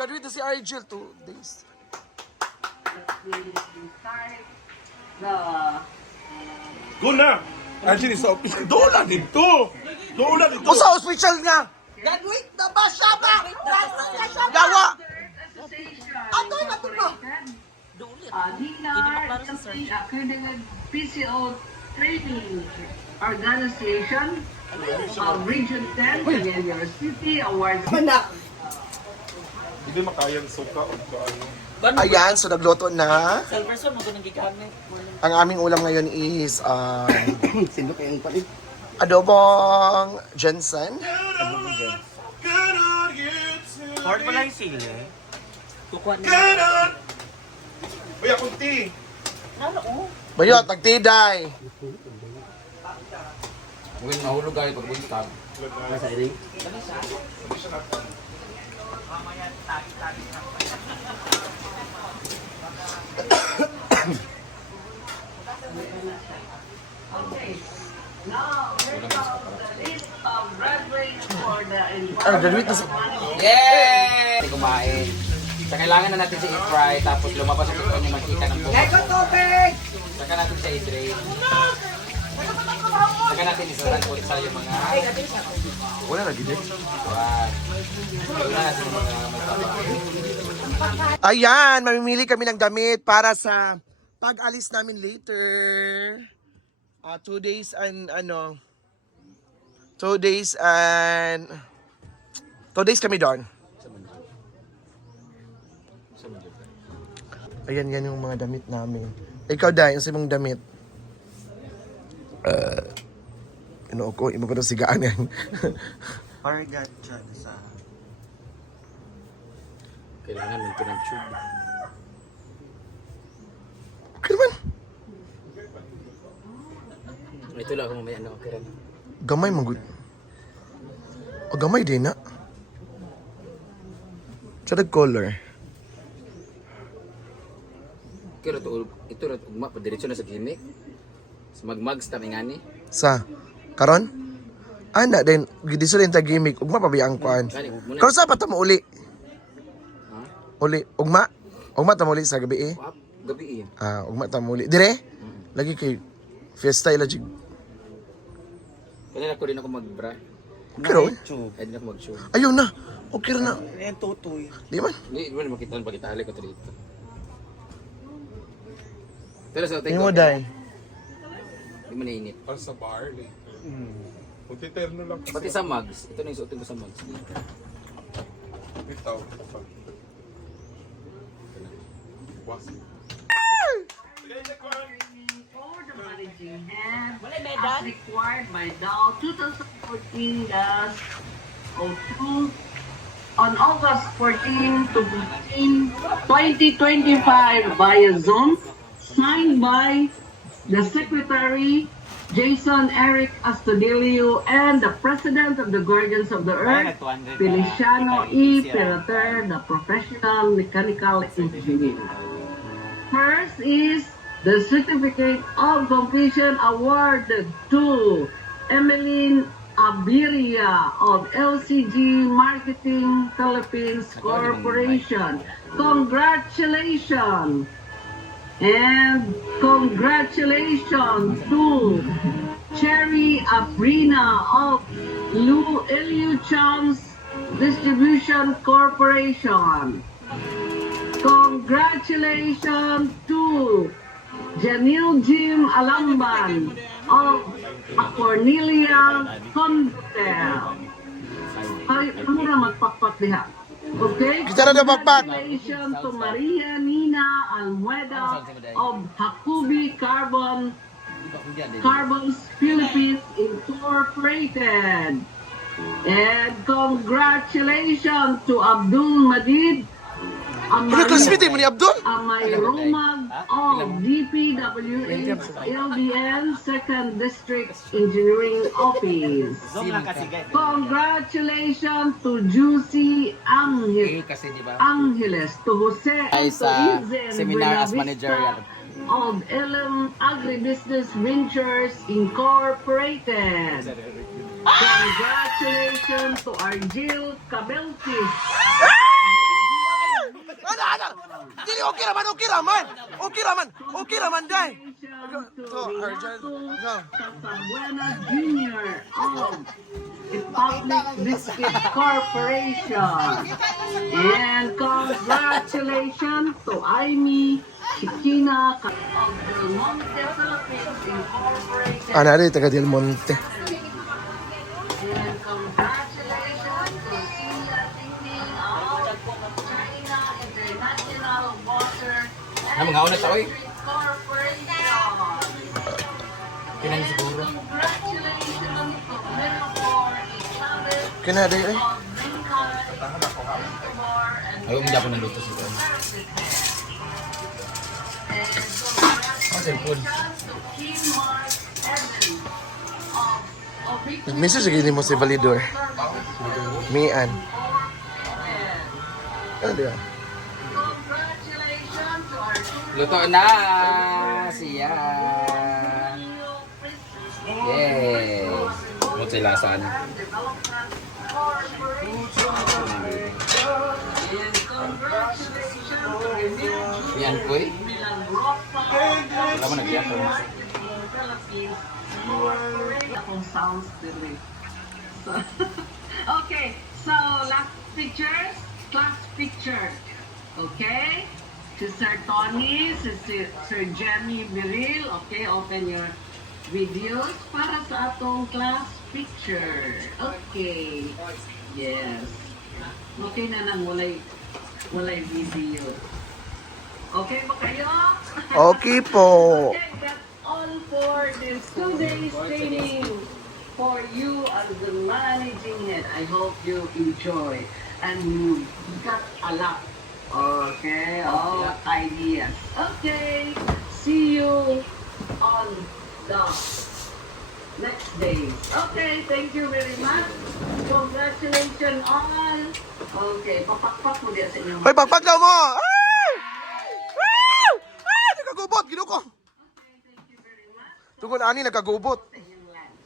Nag-graduate na si Argel 2 days. Go na! Argel is up. Doon na dito! Doon na dito! O sa hospital nga! Graduate na ba siya ba? Graduate na siya ba? Gawa! Ato yung ato mo. NINAR, Academic PCO Training Organization of Region 10, Cagayan City Awards. Anak. Hindi makayang suka o kaano. Ayan, so nagluto na. Salverson, mo ganun gigamit. Ang aming ulam ngayon is Sino kayang palit? adobong Jensen. Hard pala yung sili. Kukuha niya. Ganon! Uy, akong tea! Bayot, nagtiday. Huwag mahulog kayo pag buntag. Nasa iring? Okay. Now, we're going to list of graduates for the Graduate na si... Yay! Kumain. So, kailangan na natin siya i-fry, tapos lumabas ang tutuan niya makita ng buko. Lego tubig! Saka natin siya i-drain. Saka natin isaran ulit sa yung mga... Wala na, gini. Ayan. Ito na natin yung mga mataba. Ayan, mamimili kami ng damit para sa pag-alis namin later. 2 days and 2 days and 2 days kami doon. Ayan, yan yung mga damit namin. Ikaw, Day, yung mong damit. Ano ko, imo ko na sigaan yan. Pargat siya sa... Kailangan nito ng tube. Okay naman. Ito lang ako mamaya na okay rin. Gamay, magod. O, gamay din na. Sa color. Kaya ito rin ugma, padiretso na sa gimmick. Sa magmags tami nga ni. Sa karon? Ana din gidiso din ta gimmick ugma pa biyang kuan. Karon sa pa ta mo uli? Ha? Uli ugma? Ugma ta mo uli sa gabi eh. Wap, gabi eh. Ugma ta mo uli. Dire? Lagi kay fiesta ila jig. Kanina ko rin ako mag-bra. Pero Ay, din ako mag-show. ayaw na. Okay ra na. Ayan, tutoy. Di man. Hindi mo makita ang pagkitali ko dito. Pero sa hotel Di mo dai. Hindi mo nainit. Para sa bar, eh. Kunti terno lang. Pati sa mugs. Ito na yung suotin ko sa mugs. Bitaw. Was. for the managing head as required by DAO 2014-02 on August 14 to 15, 2025 via Zoom, signed by the Secretary Jason Eric Astudillo and the President of the Guardians of the Earth, Feliciano E. Pelater, the Professional Mechanical Engineer. First is the Certificate of Completion awarded to Emeline Abiria of LCG Marketing Philippines Corporation. Congratulations! And congratulations to Cherry Abrina of Liu Chums Distribution Corporation. Congratulations to Janil Jim Alamban of Cornelia Condel. Ay, ano na magpakpak diha? Okay? Kita na magpak. Congratulations to Maria Nina Almueda of Hakubi Carbons Philippines Incorporated. And congratulations to Abdul Majid Ano classmate mo ni Abdul? Amay Romag of DPWH LBN 2nd District Engineering Office. Zoom lang kasi guys. Congratulations to Juicy Angeles, to Jose Ay, sa Antoizen seminar as Buenavista manager yan. of LM Agribusiness Ventures Incorporated. Congratulations to Argil Cabeltis Okay raman, day. So, Arjan, no. Casabuena Jr. of Republic Biscuit Corporation. And congratulations to Aimee Chiquina of Del Monte Philippines Incorporated. Anari, taga Del Monte. And congratulations to Sia Tingting of China International Water Ano mga una sa oy? Corporation. Kinang siguro. Congratulations to Mirafor Chavez Kinada eh. of Bingkay, Escobar, and Ayaw mo dapat naluto sa ito. Ang cellphone. to Kim Mark Evans of Victory Nagmiso sige ni mo si Validor. Mian. Ano diya? Congratulations to our two Luto na siya. Yay! Mo sila sana. Development Corporation. And congratulations to Emil Yan ko eh. Milagrosa Wala mo nag-iyak ko. Philippines. Kung sounds delay. So, okay, so last pictures, class picture. Okay? Si Sir Tony, si Sir Jenny Biril. Okay, open your videos para sa atong class picture. Okay. Yes. Okay na nang walay video. Okay ba kayo? Okay po. Okay, that's all for this 2 days training for you as the managing head. I hope you enjoy and you got a lot. Okay, all ideas. Okay, see you on the next day. Okay, thank you very much. Congratulations all. Okay, papakpak mo diya sa inyong Hoy, pagpag daw mo! Ay! Ay! Ay! Nagkagubot! Ginuko! Tungkol ani, nagkagubot. sa inyong lunch.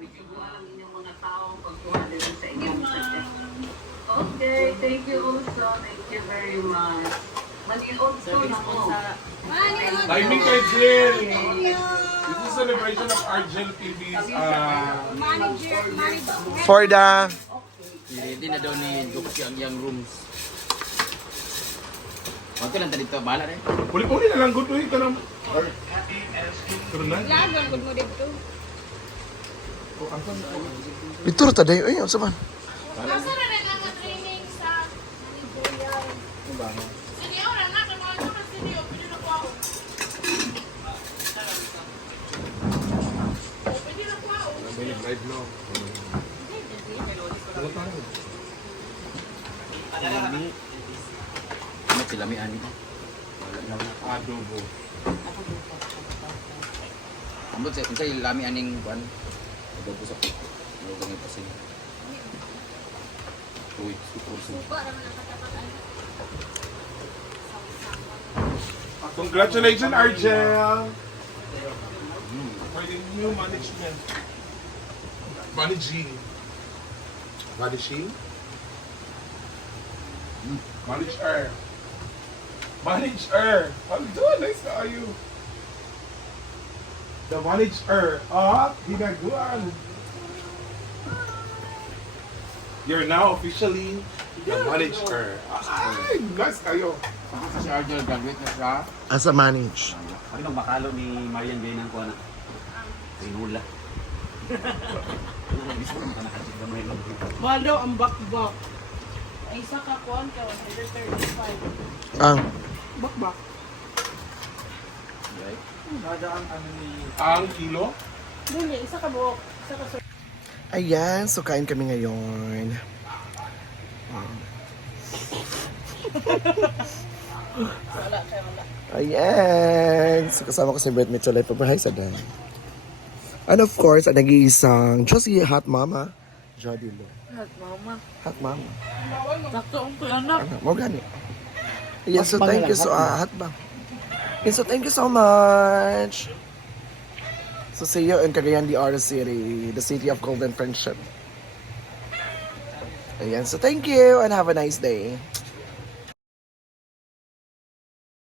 Bigyan ang inyong mga taong pagkuha dito sa inyong success. Okay, thank you also. Thank you very much. Maniod ko na po. Timing kay Jill. This is celebration of Argel TV's For the... Hindi na daw ni Duxie ang young rooms. Okay lang dito, bahala rin. Uli-uli na lang, good ulit ka na. Pero na. Ito rin taday. Ay, ang saman. Asa na nag-training sa managerial? Senior, anak, ang mga ito na senior, pwede na po ako. Pwede na po ako. Live vlog. Ano sila may ani? Adobo. Ambot sa kung lami aning kuan. Adobo sa. Ano ganito kasi. Uy, super. Congratulations, Argel! For the new management. Managing. Managing? Manager. Manager. How you doing? Nice to you. The manager. Hinaguan. You're now officially the manager. Ay, nice kayo. Kasi Argel graduate na siya. As a manage. Ano nang bakalo ni Marian Benang ko na? Rinula. Balo ang bakbak. Ay, isa ka kuhan ka, 135. Ang... Bakbak. Ang kilo? Dili, isa ka buhok. Isa ka sir. Ayan, so kain kami ngayon. Wala, kaya wala. Ayan. So kasama ko si Brett Mitchell. Hi sa Dan. And of course, ang nag-iisang Josie Hot Mama. Jody Lo. Hot mama. Hot Mama. Sakto ang kuya anak. Ano, mo gani. Yes, so thank you so hot bang. Yes, so thank you so much. So see you in Cagayan de Oro City, the city of golden friendship. Ayan, so thank you and have a nice day.